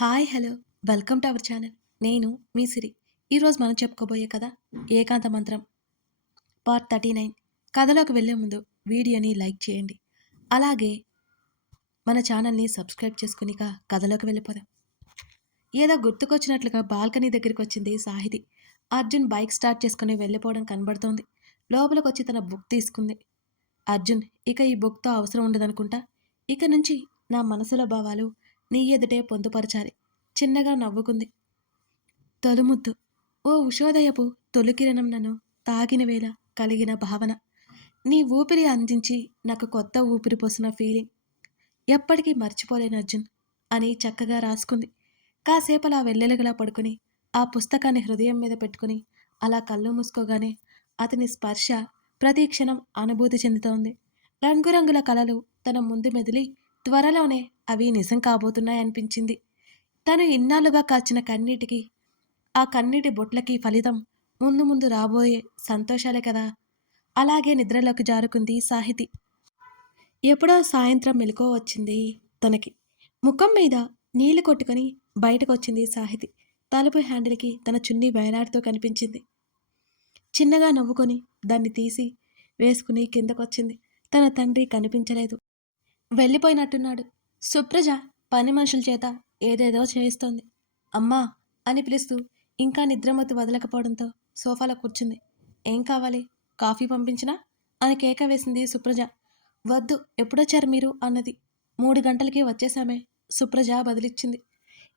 Hi hello welcome to our channel. నేను మీ సిరి. ఈరోజు మనం చెప్పుకోబోయే కథ ఏకాంత మంత్రం పార్ట్ 39. కథలోకి వెళ్ళే ముందు వీడియోని లైక్ చేయండి. అలాగే మన ఛానల్ని సబ్స్క్రైబ్ చేసుకుని కథలోకి వెళ్ళిపోదాం. ఏదో గుర్తుకొచ్చినట్లుగా బాల్కనీ దగ్గరికి వచ్చింది సాహితి. అర్జున్ బైక్ స్టార్ట్ చేసుకుని వెళ్ళిపోవడం కనబడుతోంది. లోపలికి వచ్చి తన బుక్ తీసుకుంది. అర్జున్, ఇక ఈ బుక్తో అవసరం ఉండదనుకుంటా. ఇక నుంచి నా మనసులో భావాలు నీ ఎదుటే పొందుపరచాలి. చిన్నగా నవ్వుకుంది. తొలుముద్దు. ఓ ఉషోదయపు తొలికిరణం నన్ను తాగిన వేళ కలిగిన భావన. నీ ఊపిరి అందించి నాకు కొత్త ఊపిరి పోసిన ఫీలింగ్ ఎప్పటికీ మర్చిపోలేను అర్జున్ అని చక్కగా రాసుకుంది. కాసేపలా వెల్లెలగలా పడుకుని ఆ పుస్తకాన్ని హృదయం మీద పెట్టుకుని అలా కళ్ళు మూసుకోగానే అతని స్పర్శ ప్రతి క్షణం అనుభూతి చెందుతోంది. రంగురంగుల కలలు తన ముందు మెదిలి త్వరలోనే అవి నిజం కాబోతున్నాయనిపించింది. తను ఇన్నాళ్ళుగా కాచిన కన్నీటికి, ఆ కన్నీటి బొట్లకి ఫలితం ముందు ముందు రాబోయే సంతోషాలే కదా. అలాగే నిద్రలోకి జారుకుంది సాహితి. ఎప్పుడో సాయంత్రం మెలకువ వచ్చింది తనకి. ముఖం మీద నీళ్లు కొట్టుకుని బయటకొచ్చింది సాహితి. తలుపు హ్యాండిల్కి తన చున్నీ వేలాడుతూ కనిపించింది. చిన్నగా నవ్వుకొని దాన్ని తీసి వేసుకుని కిందకొచ్చింది. తన తండ్రి కనిపించలేదు. వెళ్ళిపోయినట్టున్నాడు. సుప్రజ పని మనుషుల చేత ఏదేదో చేయిస్తోంది. అమ్మా అని పిలుస్తూ ఇంకా నిద్రమత్తు వదలకపోవడంతో సోఫాలో కూర్చుంది. ఏం కావాలి? కాఫీ పంపించినా అని కేక వేసింది సుప్రజ. వద్దు, ఎప్పుడొచ్చారు మీరు అన్నది. 3 గంటలకి వచ్చేసామే, సుప్రజ బదిలిచ్చింది.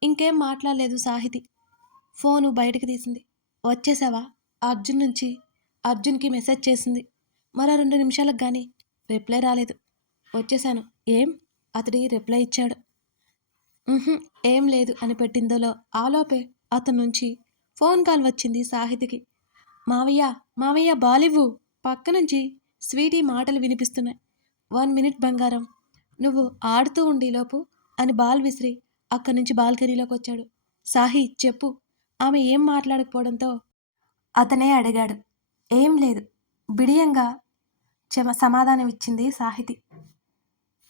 ఇంకేం మాట్లాడలేదు సాహితి. ఫోను బయటికి తీసింది. వచ్చేసావా? అర్జున్కి మెసేజ్ చేసింది. మరో 2 నిమిషాలకు కానీ రిప్లై రాలేదు. వచ్చేశాను. ఏం? అతడి రిప్లై ఇచ్చాడు. ఏం లేదు అని పెట్టిందలో ఆలోపే అతని నుంచి ఫోన్ కాల్ వచ్చింది సాహితికి. మావయ్య, మావయ్య బాలివ్వు. పక్క నుంచి స్వీటీ మాటలు వినిపిస్తున్నాయి. 1 మినిట్ బంగారం, నువ్వు ఆడుతూ ఉండిలోపు అని బాల్ విసిరి అక్కడి నుంచి బాల్కనీలోకి వచ్చాడు. సాహి చెప్పు. ఆమె ఏం మాట్లాడకపోవడంతో అతనే అడిగాడు. ఏం లేదు, బిడియంగా సమాధానం ఇచ్చింది సాహితి.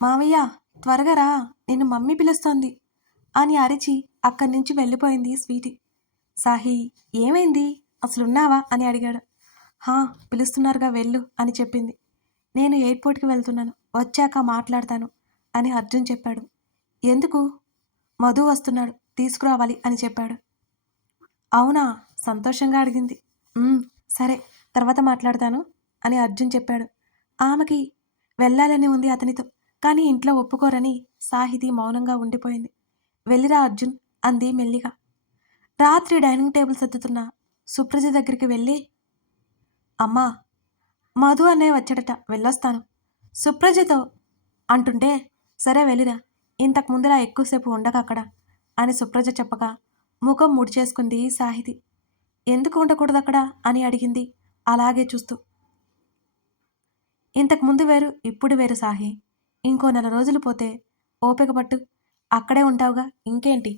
మావయ్య త్వరగా రా, నిన్ను మమ్మీ పిలుస్తోంది అని అరిచి అక్కడి నుంచి వెళ్ళిపోయింది స్వీటీ. సాహి ఏమైంది, అసలున్నావా అని అడిగాడు. హా, పిలుస్తున్నారుగా వెళ్ళు అని చెప్పింది. నేను ఎయిర్పోర్ట్కి వెళ్తున్నాను, వచ్చాక మాట్లాడతాను అని అర్జున్ చెప్పాడు. ఎందుకు? మధు వస్తున్నాడు, తీసుకురావాలి అని చెప్పాడు. అవునా, సంతోషంగా అడిగింది. సరే, తర్వాత మాట్లాడతాను అని అర్జున్ చెప్పాడు. ఆమెకి వెళ్ళాలని ఉంది అతనితో, కానీ ఇంట్లో ఒప్పుకోరని సాహితి మౌనంగా ఉండిపోయింది. వెళ్ళిరా అర్జున్ అంది మెల్లిగా. రాత్రి డైనింగ్ టేబుల్ సర్దుతున్న సుప్రజ దగ్గరికి వెళ్ళి, అమ్మా, మధు అన్నయ్య వచ్చాడట, వెళ్ళొస్తాను సుప్రజతో అంటుంటే, సరే వెళ్ళిరా, ఇంతకు ముందులా ఎక్కువసేపు ఉండక అక్కడ అని సుప్రజ చెప్పగా ముఖం ముడిచేసుకుంది సాహితి. ఎందుకు ఉండకూడదు అక్కడ అని అడిగింది అలాగే చూస్తూ. ఇంతకు ముందు వేరు, ఇప్పుడు వేరు సాహి. ఇంకో 4 రోజులు పోతే ఓపిక పట్టు, అక్కడే ఉంటావుగా, ఇంకేంటి,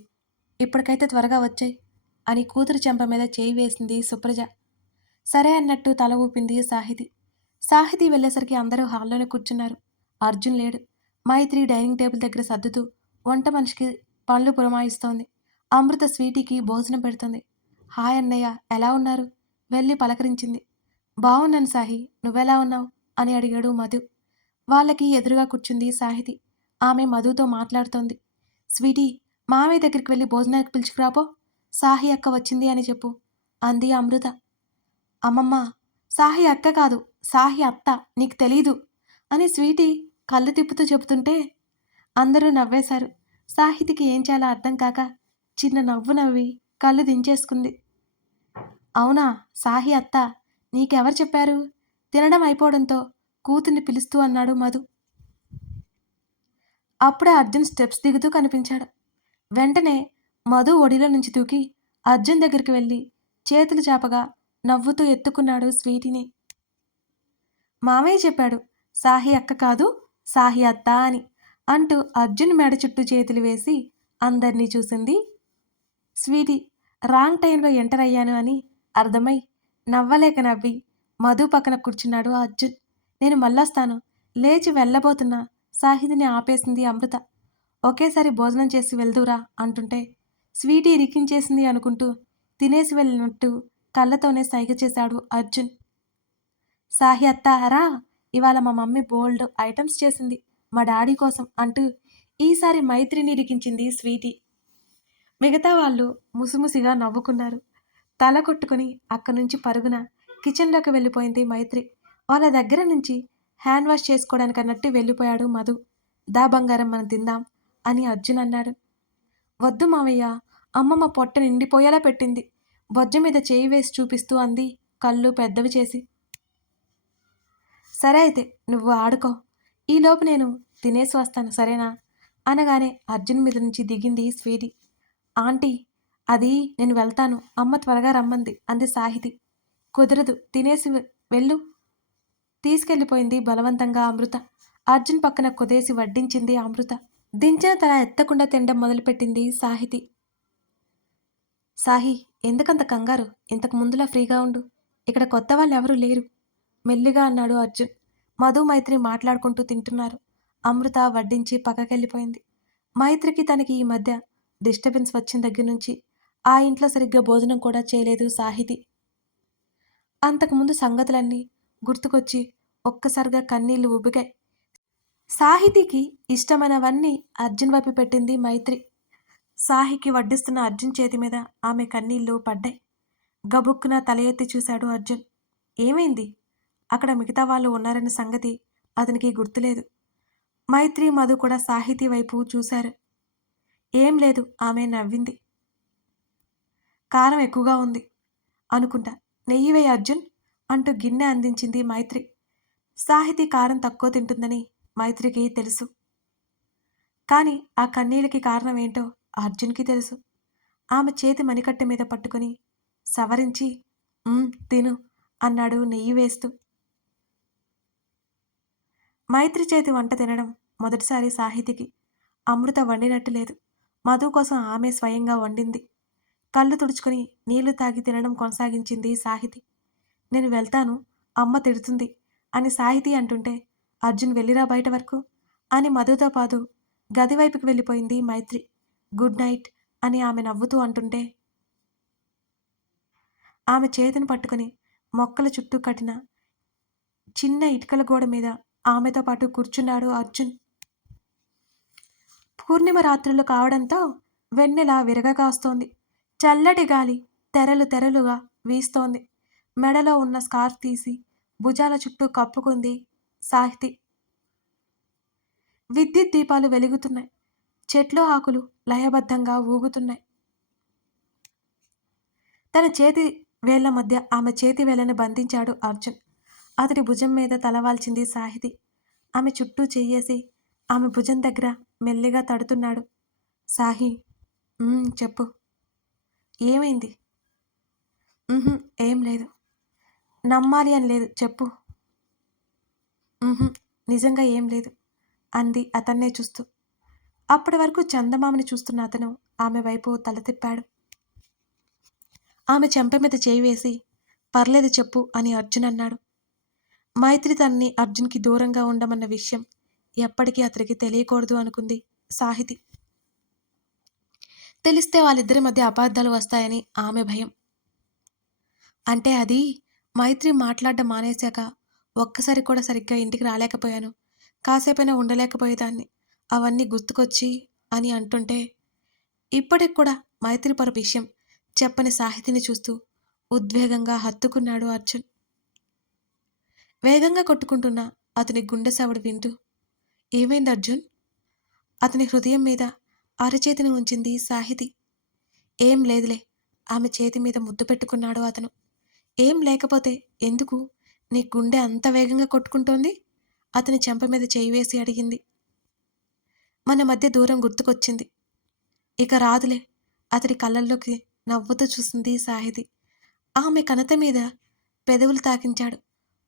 ఇప్పటికైతే త్వరగా వచ్చాయి అని కూతురు చెంప మీద చేయి వేసింది సుప్రజ. సరే అన్నట్టు తల ఊపింది సాహితి. సాహితి వెళ్ళేసరికి అందరూ హాల్లోనే కూర్చున్నారు. అర్జున్ లేడు. మైత్రి డైనింగ్ టేబుల్ దగ్గర సర్దుతూ వంట మనిషికి పనులు పురమాయిస్తోంది. అమృత స్వీటీకి భోజనం పెడుతుంది. హాయ్ అన్నయ్య, ఎలా ఉన్నారు? వెళ్ళి పలకరించింది. బాగున్నాను సాహి, నువ్వెలా ఉన్నావు అని అడిగాడు మధు. వాళ్ళకి ఎదురుగా కూర్చుంది సాహితి. ఆమె మధుతో మాట్లాడుతోంది. స్వీటీ, మామయ్య దగ్గరికి వెళ్ళి భోజనానికి పిలుచుకురాపో, సాహి అక్క వచ్చింది అని చెప్పు అంది అమృత. అమ్మమ్మ, సాహి అక్క కాదు, సాహి అత్త, నీకు తెలీదు అని స్వీటీ కళ్ళు తిప్పుతూ చెబుతుంటే అందరూ నవ్వేశారు. సాహితికి ఏం చేయాలో అర్థం కాక చిన్న నవ్వు నవ్వి కళ్ళు దించేసుకుంది. అవునా, సాహి అత్త, నీకెవరు చెప్పారు? తినడం అయిపోవడంతో కూతుర్ని పిలుస్తూ అన్నాడు మధు. అప్పుడే అర్జున్ స్టెప్స్ దిగుతూ కనిపించాడు. వెంటనే మధు ఒడిలో నుంచి దూకి అర్జున్ దగ్గరికి వెళ్ళి చేతులు చాపగా నవ్వుతూ ఎత్తుకున్నాడు స్వీటీని. మామయ్య చెప్పాడు, సాహి అక్క కాదు, సాహి అత్త అని అంటూ అర్జున్ మెడ చుట్టూ చేతులు వేసి అందరినీ చూసింది స్వీటీ. రాంగ్ టైంలో ఎంటర్ అయ్యాను అని అర్థమై నవ్వలేక నవ్వి మధు పక్కన కూర్చున్నాడు అర్జున్. నేను మళ్ళొస్తాను, లేచి వెళ్ళబోతున్నా సాహితిని ఆపేసింది అమృత. ఒకేసారి భోజనం చేసి వెళ్దూరా అంటుంటే, స్వీటీ ఇరికించేసింది అనుకుంటూ తినేసి వెళ్ళినట్టు కళ్ళతోనే సైగ చేశాడు అర్జున్. సాహి అత్త రా, ఇవాళ మా మమ్మీ బోల్డ్ ఐటమ్స్ చేసింది మా డాడీ కోసం అంటూ ఈసారి మైత్రిని ఇరికించింది స్వీటీ. మిగతా వాళ్ళు ముసిముసిగా నవ్వుకున్నారు. తల కొట్టుకుని అక్కడి నుంచి పరుగున కిచెన్లోకి వెళ్ళిపోయింది మైత్రి. వాళ్ళ దగ్గర నుంచి హ్యాండ్ వాష్ చేసుకోవడానికి అన్నట్టు వెళ్ళిపోయాడు మధు. దా బంగారం మనం తిందాం అని అర్జున్ అన్నాడు. వద్దు మావయ్య, అమ్మమ్మ పొట్ట నిండిపోయేలా పెట్టింది, బొజ్జ మీద చేయి వేసి చూపిస్తూ అంది కళ్ళు పెద్దవి చేసి. సరే అయితే నువ్వు ఆడుకో, ఈలోపు నేను తినేసి వస్తాను సరేనా అనగానే అర్జున్ మీద నుంచి దిగింది స్వీటీ. ఆంటీ అది నేను వెళ్తాను, అమ్మ త్వరగా రమ్మంది అంది సాహితి. కుదరదు, తినేసి వెళ్ళు తీసుకెళ్ళిపోయింది బలవంతంగా అమృత. అర్జున్ పక్కన కుదేసి వడ్డించింది అమృత. దించిన తల ఎత్తకుండా తినడం మొదలుపెట్టింది సాహితి. సాహి ఎందుకంత కంగారు, ఇంతకు ముందులా ఫ్రీగా ఉండు, ఇక్కడ కొత్త వాళ్ళు ఎవరూ లేరు మెల్లిగా అన్నాడు అర్జున్. మధు మైత్రి మాట్లాడుకుంటూ తింటున్నారు. అమృత వడ్డించి పక్కకెళ్ళిపోయింది. మైత్రికి తనకి ఈ మధ్య డిస్టర్బెన్స్ వచ్చిన దగ్గర నుంచి ఆ ఇంట్లో సరిగ్గా భోజనం కూడా చేయలేదు సాహితి. అంతకుముందు సంగతులన్నీ గుర్తుకొచ్చి ఒక్కసారిగా కన్నీళ్లు ఉబ్బిగాయి. సాహితికి ఇష్టమైనవన్నీ అర్జున్ వైపు పెట్టింది మైత్రి. సాహికి వడ్డిస్తున్న అర్జున్ చేతి మీద ఆమె కన్నీళ్లు పడ్డాయి. గబుక్కున తల ఎత్తి చూశాడు అర్జున్. ఏమైంది? అక్కడ మిగతా వాళ్ళు ఉన్నారన్న సంగతి అతనికి గుర్తులేదు. మైత్రి మధు కూడా సాహితీ వైపు చూశారు. ఏం లేదు, ఆమె నవ్వింది. కారం ఎక్కువగా ఉంది అనుకుంటా, నెయ్యి వేయి అర్జున్ అంటూ గిన్నె అందించింది మైత్రి. సాహితీ కారం తక్కువ తింటుందని మైత్రికి తెలుసు. కానీ ఆ కన్నీళ్ళకి కారణం ఏంటో అర్జున్కి తెలుసు. ఆమె చేతి మణికట్ట మీద పట్టుకుని సవరించి తిను అన్నాడు నెయ్యి వేస్తూ. మైత్రి చేతి వంట తినడం మొదటిసారి సాహితికి. అమృత వండినట్టు లేదు. మధు కోసం ఆమె స్వయంగా వండింది. కళ్ళు తుడుచుకుని నీళ్లు తాగి తినడం కొనసాగించింది సాహితి. నేను వెళ్తాను, అమ్మ తిడుతుంది అని సాహితి అంటుంటే అర్జున్ వెళ్ళిరా బయట వరకు అని మధుతో పాటు గదివైపుకి వెళ్ళిపోయింది మైత్రి. గుడ్ నైట్ అని ఆమె నవ్వుతూ అంటుంటే ఆమె చేతిని పట్టుకుని మొక్కల చుట్టూ కట్టిన చిన్న ఇటుకల గోడ మీద ఆమెతో పాటు కూర్చున్నాడు అర్జున్. పూర్ణిమ రాత్రులు కావడంతో వెన్నెల విరగగా వస్తోంది. చల్లటి గాలి తెరలు తెరలుగా వీస్తోంది. మెడలో ఉన్న స్కార్ఫ్ తీసి భుజాల చుట్టూ కప్పుకుంది సాహితి. విద్యుత్ దీపాలు వెలుగుతున్నాయి. చెట్లు ఆకులు లయబద్ధంగా ఊగుతున్నాయి. తన చేతి వేళ్ల మధ్య ఆమె చేతి వేళ్లను బంధించాడు అర్జున్. అతడి భుజం మీద తలవాల్చింది సాహితి. ఆమె చుట్టూ చెయ్యేసి ఆమె భుజం దగ్గర మెల్లిగా తడుతున్నాడు. సాహి చెప్పు, ఏమైంది? ఏం లేదు. నమ్మాలి అని లేదు, చెప్పు. నిజంగా ఏం లేదు అంది అతన్నే చూస్తూ. అప్పటి వరకు చందమామని చూస్తున్న అతను ఆమె వైపు తల తిప్పాడు. ఆమె చెంప మీద చేయి వేసి పర్లేదు చెప్పు అని అర్జున్ అన్నాడు. మైత్రి తనని అర్జున్కి దూరంగా ఉండమన్న విషయం ఎప్పటికీ అతనికి తెలియకూడదు అనుకుంది సాహితి. తెలిస్తే వాళ్ళిద్దరి మధ్య అపార్థాలు వస్తాయని ఆమె భయం. అంటే అది మైత్రి మాట్లాడడం మానేశాక ఒక్కసారి కూడా సరిగ్గా ఇంటికి రాలేకపోయాను, కాసేపైనా ఉండలేకపోయేదాన్ని, అవన్నీ గుర్తుకొచ్చి అని అంటుంటే ఇప్పటికి కూడా మైత్రి పర విషయం చెప్పని సాహితిని చూస్తూ ఉద్వేగంగా హత్తుకున్నాడు అర్జున్. వేగంగా కొట్టుకుంటున్న అతని గుండె సవడు వింటూ ఏమైంది అర్జున్? అతని హృదయం మీద అరచేతిని ఉంచింది సాహితి. ఏం లేదులే ఆమె చేతి మీద ముద్దు పెట్టుకున్నాడు అతను. ఏం లేకపోతే ఎందుకు నీ గుండె అంత వేగంగా కొట్టుకుంటోంది? అతని చెంప మీద చేయి వేసి అడిగింది. మన మధ్య దూరం గుర్తుకొచ్చింది. ఇక రాదులే అతడి కళ్ళల్లోకి నవ్వుతూ చూసింది సాహితి. ఆమె కనత మీద పెదవులు తాకించాడు.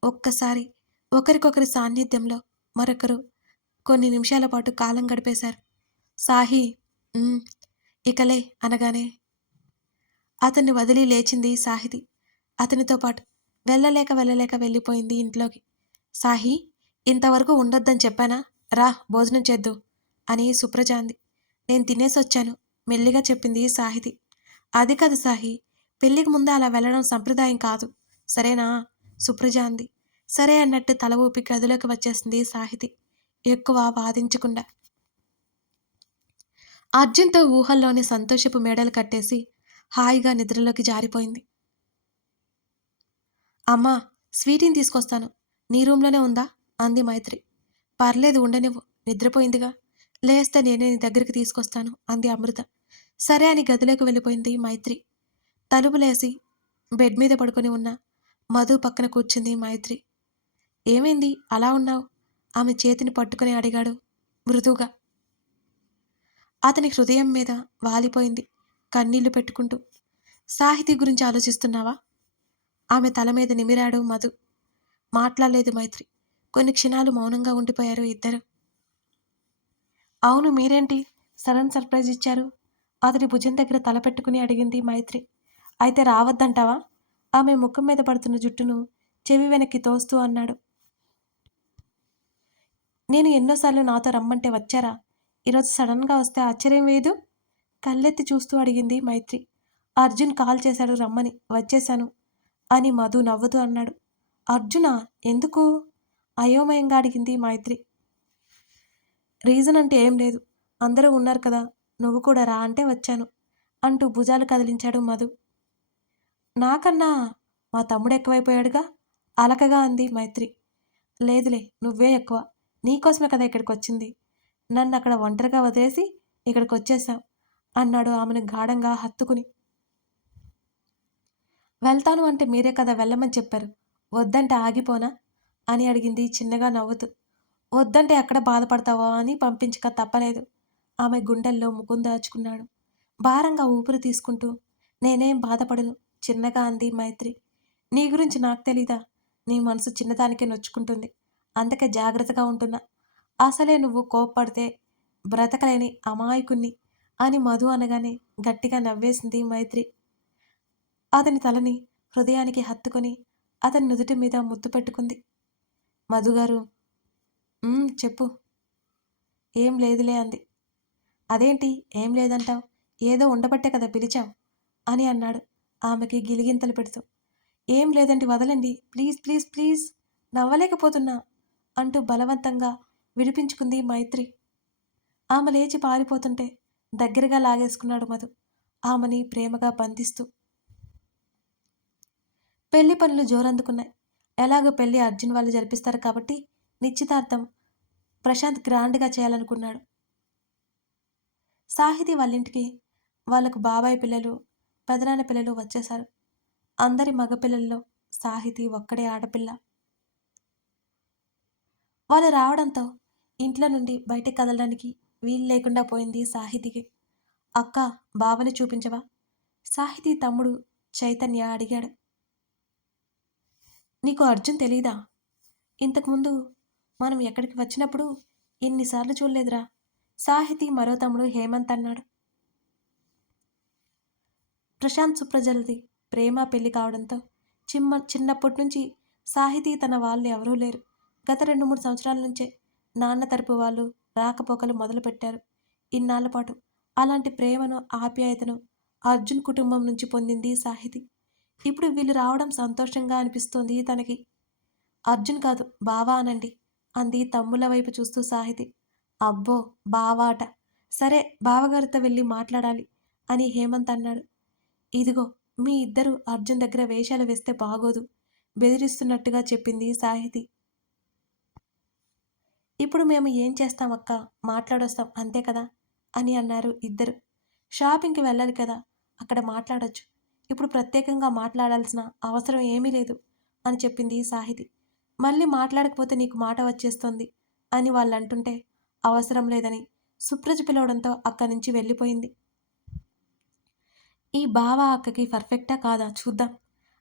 ఒక్కసారి ఒకరికొకరి సాన్నిధ్యంలో మరొకరు కొన్ని నిమిషాల పాటు కాలం గడిపేశారు. సాహి ఇకలే అనగానే అతన్ని వదిలి లేచింది సాహితి. అతనితో పాటు వెళ్ళలేక వెళ్ళిపోయింది ఇంట్లోకి. సాహి ఇంతవరకు ఉండొద్దని చెప్పానా, రా భోజనం చేద్దు అని సుప్రజ అంది. నేను తినేసొచ్చాను మెల్లిగా చెప్పింది సాహితి. అది కాదు సాహి, పెళ్ళికి ముందే అలా వెళ్ళడం సంప్రదాయం కాదు, సరేనా? సుప్రజ అంది. సరే అన్నట్టు తల ఊపి గదిలోకి వచ్చేసింది సాహితి, ఎక్కువ వాదించకుండా. అర్జున్‌తో ఊహల్లోనే సంతోషపు మేడలు కట్టేసి హాయిగా నిద్రలోకి జారిపోయింది. అమ్మా, స్వీటీని తీసుకొస్తాను. నీ రూమ్‌లోనే ఉందా? అంది మైత్రి. పర్లేదు ఉండనివ్వు, నిద్రపోయిందిగా. లేస్తే నేనే నీ దగ్గరికి తీసుకొస్తాను అంది అమృత. సరే అని గదిలోకి వెళ్ళిపోయింది మైత్రి. తలుపులేసి బెడ్ మీద పడుకొని ఉన్న మధు పక్కన కూర్చుంది మైత్రి. ఏమైంది అలా ఉన్నావు? ఆమె చేతిని పట్టుకుని అడిగాడు మృదువుగా. అతని హృదయం మీద వాలిపోయింది కన్నీళ్లు పెట్టుకుంటూ. సాహితీ గురించి ఆలోచిస్తున్నావా? ఆమె తల మీద నిమిరాడు మధు. మాట్లాడలేదు మైత్రి. కొన్ని క్షణాలు మౌనంగా ఉండిపోయారు ఇద్దరు. అవును, మీరేంటి సడన్ సర్ప్రైజ్ ఇచ్చారు? అతడి భుజం దగ్గర తల పెట్టుకుని అడిగింది మైత్రి. అయితే రావద్దంటావా? ఆమె ముఖం మీద పడుతున్న జుట్టును చెవి వెనక్కి తోస్తూ అన్నాడు. నేను ఎన్నోసార్లు నాతో రమ్మంటే వచ్చారా? ఈరోజు సడన్గా వస్తే ఆశ్చర్యం వేయదు? కళ్ళెత్తి చూస్తూ అడిగింది మైత్రి. అర్జున్ కాల్ చేశాడు రమ్మని వచ్చేశాను అని మధు నవ్వుతూ అన్నాడు. అర్జునా? ఎందుకు? అయోమయంగా అడిగింది మైత్రి. రీజన్ అంటే ఏం లేదు, అందరూ ఉన్నారు కదా, నువ్వు కూడా రా అంటే వచ్చాను అంటూ భుజాలు కదిలించాడు మధు. నాకన్నా మా తమ్ముడు ఎక్కువైపోయాడుగా అలకగా అంది మైత్రి. లేదులే, నువ్వే ఎక్కువ. నీకోసమే కదా ఇక్కడికి వచ్చింది. నన్ను అక్కడ ఒంటరిగా వదిలేసి ఇక్కడికి వచ్చేసావు అన్నాడు ఆమెను గాఢంగా హత్తుకుని. వెళ్తాను అంటే మీరే కదా వెళ్ళమని చెప్పారు, వద్దంటే ఆగిపోనా అని అడిగింది చిన్నగా నవ్వుతూ. వద్దంటే ఎక్కడ బాధపడతావో అని పంపించక తప్పలేదు. ఆమె గుండెల్లో ముఖం దాచుకున్నాడు భారంగా ఊపిరి తీసుకుంటూ. నేనేం బాధపడను చిన్నగా అంది మైత్రి. నీ గురించి నాకు తెలీదా? నీ మనసు చిన్నదానికే నొచ్చుకుంటుంది, అందుకే జాగ్రత్తగా ఉంటున్నా. అసలే నువ్వు కోప్పడితే బ్రతకలేని అమాయకుణ్ణి అని మధు అనగానే గట్టిగా నవ్వేసింది మైత్రి. అతని తలని హృదయానికి హత్తుకొని అతని నుదుటి మీద ముద్దు పెట్టుకుంది. మధుగారు. చెప్పు. ఏం లేదులే అంది. అదేంటి ఏం లేదంటావు? ఏదో ఉండబట్టే కదా పిలిచావు అని అన్నాడు ఆమెకి గిలిగింతలు పెడుతూ. ఏం లేదండి, వదలండి, ప్లీజ్ ప్లీజ్ ప్లీజ్, నవ్వలేకపోతున్నా అంటూ బలవంతంగా విడిపించుకుంది మైత్రి. ఆమె లేచి పారిపోతుంటే దగ్గరగా లాగేసుకున్నాడు మధు ఆమెని ప్రేమగా బంధిస్తూ. పెళ్లి పనులు జోరందుకున్నాయి. ఎలాగో పెళ్లి అర్జున్ వాళ్ళు జరిపిస్తారు కాబట్టి నిశ్చితార్థం ప్రశాంత్ గ్రాండ్గా చేయాలనుకున్నాడు. సాహితి వాళ్ళింటికి వాళ్ళకు బాబాయ్ పిల్లలు, పెదనాన్న పిల్లలు వచ్చేశారు. అందరి మగపిల్లల్లో సాహితి ఒక్కడే ఆడపిల్ల. వాళ్ళు రావడంతో ఇంట్లో నుండి బయటికి కదలడానికి వీలు లేకుండా పోయింది సాహితికి. అక్క, బావని చూపించవా? సాహితి తమ్ముడు చైతన్య అడిగాడు. నీకు అర్జున్ తెలీదా? ఇంతకుముందు మనం ఎక్కడికి వచ్చినప్పుడు ఎన్నిసార్లు చూడలేదురా? సాహితి మరో తమ్ముడు హేమంత్ అన్నాడు. ప్రశాంత్ సుప్రజలది ప్రేమ పెళ్లి కావడంతో చిన్నప్పటి నుంచి సాహితీ తన వాళ్ళు ఎవరూ లేరు. గత 2-3 సంవత్సరాల నుంచే నాన్న తరపు వాళ్ళు రాకపోకలు మొదలుపెట్టారు. ఇన్నాళ్ల పాటు అలాంటి ప్రేమను, ఆప్యాయతను అర్జున్ కుటుంబం నుంచి పొందింది సాహితి. ఇప్పుడు వీళ్ళు రావడం సంతోషంగా అనిపిస్తోంది తనకి. అర్జున్ కాదు, బావా అనండి అంది తమ్ముళ్ళ వైపు చూస్తూ సాహితి. అబ్బో, బావా అట. సరే, బావగారితో వెళ్ళి మాట్లాడాలి అని హేమంత్ అన్నాడు. ఇదిగో, మీ ఇద్దరు అర్జున్ దగ్గర వేషాలు వేస్తే బాగోదు బెదిరిస్తున్నట్టుగా చెప్పింది సాహితి. ఇప్పుడు మేము ఏం చేస్తామక్క, మాట్లాడొస్తాం అంతే కదా అని అన్నారు ఇద్దరు. షాపింగ్కి వెళ్ళాలి కదా, అక్కడ మాట్లాడొచ్చు. ఇప్పుడు ప్రత్యేకంగా మాట్లాడాల్సిన అవసరం ఏమీ లేదు అని చెప్పింది సాహితి. మళ్ళీ మాట్లాడకపోతే నీకు మాట వచ్చేస్తుంది అని వాళ్ళు అంటుంటే అవసరం లేదని సుప్రజ పిలవడంతో అక్కడి నుంచి వెళ్ళిపోయింది. ఈ బావ అక్కకి పర్ఫెక్టా కాదా చూద్దాం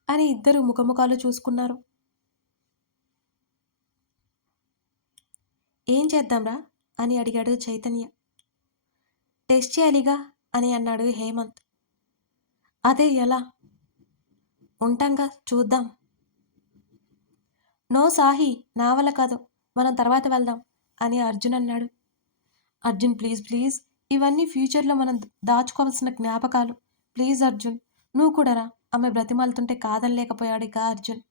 అని ఇద్దరు ముఖముఖాలు చూసుకున్నారు. ఏం చేద్దాంరా అని అడిగాడు చైతన్య. టెస్ట్ చేయాలిగా అని అన్నాడు హేమంత్. అదే ఎలా? ఉంటాంగా, చూద్దాం. నో సాహి, నా వల్ల కాదు, మనం తర్వాత వెళ్దాం అని అర్జున్ అన్నాడు. అర్జున్ ప్లీజ్ ప్లీజ్, ఇవన్నీ ఫ్యూచర్‌లో మనం దాచుకోవాల్సిన జ్ఞాపకాలు. ప్లీజ్ అర్జున్, నువ్వు కూడా రా. ఆమె బ్రతిమాలుతుంటే కాదనలేకపోయాడిక అర్జున్.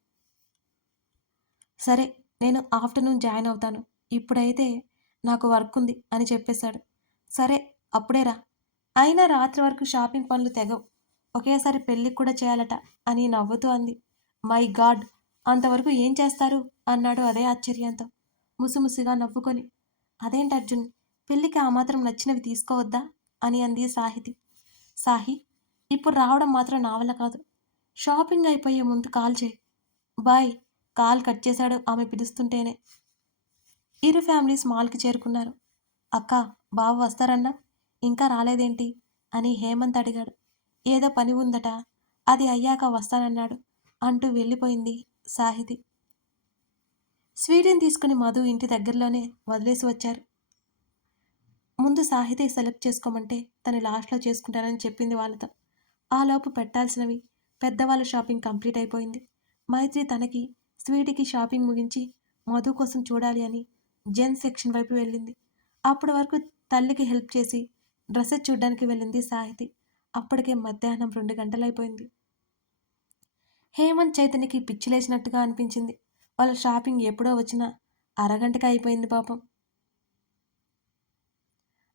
సరే, నేను ఆఫ్టర్‌నూన్ జాయిన్ అవుతాను. ఇప్పుడైతే నాకు వర్క్ ఉంది అని చెప్పేశాడు. సరే, అప్పుడే రా. అయినా రాత్రి వరకు షాపింగ్ పనులు తెగవు. ఒకేసారి పెళ్ళికి కూడా చేయాలట అని నవ్వుతూ అంది. My God! అంతవరకు ఏం చేస్తారు? అన్నాడు అదే ఆశ్చర్యంతో. ముసిముసిగా నవ్వుకొని. అదేంటి అర్జున్, పెళ్ళికి ఆ మాత్రం నచ్చినవి తీసుకోవద్దా? అని అంది సాహితి. సాహి, ఇప్పుడు రావడం మాత్రం నా వల్ల కాదు. షాపింగ్ అయిపోయే ముందు కాల్ చేయి. బాయ్. కాల్ కట్ చేశాడు ఆమె పిలుస్తుంటేనే. ఇరు ఫ్యామిలీస్ మాల్కి చేరుకున్నారు. అక్కా, బావ వస్తారన్నా? ఇంకా రాలేదేంటి? అని హేమంత్ అడిగాడు. ఏదో పని ఉందట, అది అయ్యాక వస్తానన్నాడు అంటూ వెళ్ళిపోయింది సాహితి. స్వీటీని తీసుకుని మధు ఇంటి దగ్గరలోనే వదిలేసి వచ్చారు. ముందు సాహితి సెలెక్ట్ చేసుకోమంటే తను లాస్ట్లో చేసుకుంటానని చెప్పింది వాళ్ళతో. ఆలోపు పెట్టాల్సినవి పెద్దవాళ్ళ షాపింగ్ కంప్లీట్ అయిపోయింది. మైత్రి తనకి, స్వీటీకి షాపింగ్ ముగించి మధు కోసం చూడాలి అని జెంట్స్ సెక్షన్ వైపు వెళ్ళింది. అప్పటి వరకు తల్లికి హెల్ప్ చేసి డ్రెస్సెస్ చూడ్డానికి వెళ్ళింది సాహితి. అప్పటికే మధ్యాహ్నం 2 గంటలైపోయింది. హేమంత్ చైతన్యకి పిచ్చిలేసినట్టుగా అనిపించింది. వాళ్ళ షాపింగ్ ఎప్పుడో వచ్చిన అరగంటకే అయిపోయింది పాపం.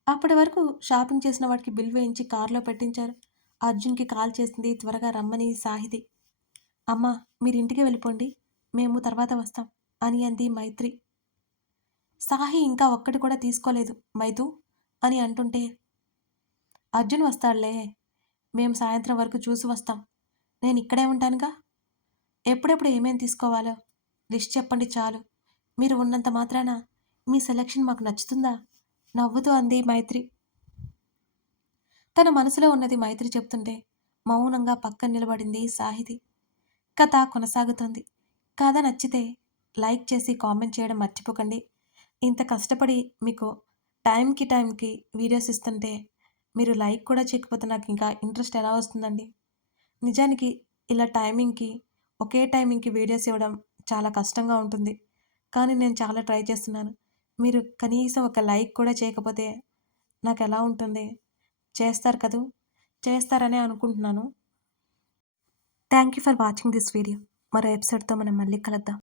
అప్పటి వరకు షాపింగ్ చేసిన వాటికి బిల్ వేయించి కారులో పెట్టించారు. అర్జున్‌కి కాల్ చేసింది త్వరగా రమ్మని సాహితి. అమ్మా, మీరింటికి వెళ్ళిపోండి. మేము తర్వాత వస్తాం అని అంది మైత్రి. సాహి ఇంకా ఒక్కటి కూడా తీసుకోలేదు మైతూ అని అంటుంటే, అర్జున్ వస్తాడులే. మేము సాయంత్రం వరకు చూసి వస్తాం. నేనిక్కడే ఉంటానుగా. ఎప్పుడెప్పుడు ఏమేం తీసుకోవాలో లిస్ట్ చెప్పండి చాలు. మీరు ఉన్నంత మాత్రాన మీ సెలక్షన్ మాకు నచ్చుతుందా? నవ్వుతూ అంది మైత్రి. తన మనసులో ఉన్నది మైత్రి చెప్తుంటే మౌనంగా పక్కన నిలబడింది సాహితి. కథ కొనసాగుతోంది. కథ నచ్చితే లైక్ చేసి కామెంట్ చేయడం మర్చిపోకండి. ఇంత కష్టపడి మీకు టైంకి వీడియోస్ ఇస్తుంటే మీరు లైక్ కూడా చేయకపోతే నాకు ఇంకా ఇంట్రెస్ట్ ఎలా వస్తుందండి? నిజానికి ఇలా ఒకే టైమింగ్‌కి వీడియోస్ ఇవ్వడం చాలా కష్టంగా ఉంటుంది. కానీ నేను చాలా ట్రై చేస్తున్నాను. మీరు కనీసం ఒక లైక్ కూడా చేయకపోతే నాకెలా ఉంటుంది? చేస్తారు కదూ! చేస్తారనే అనుకుంటున్నాను. Thank you for watching this video. మరో ఎపిసోడ్‌తో మనం మళ్ళీ కలుద్దాం.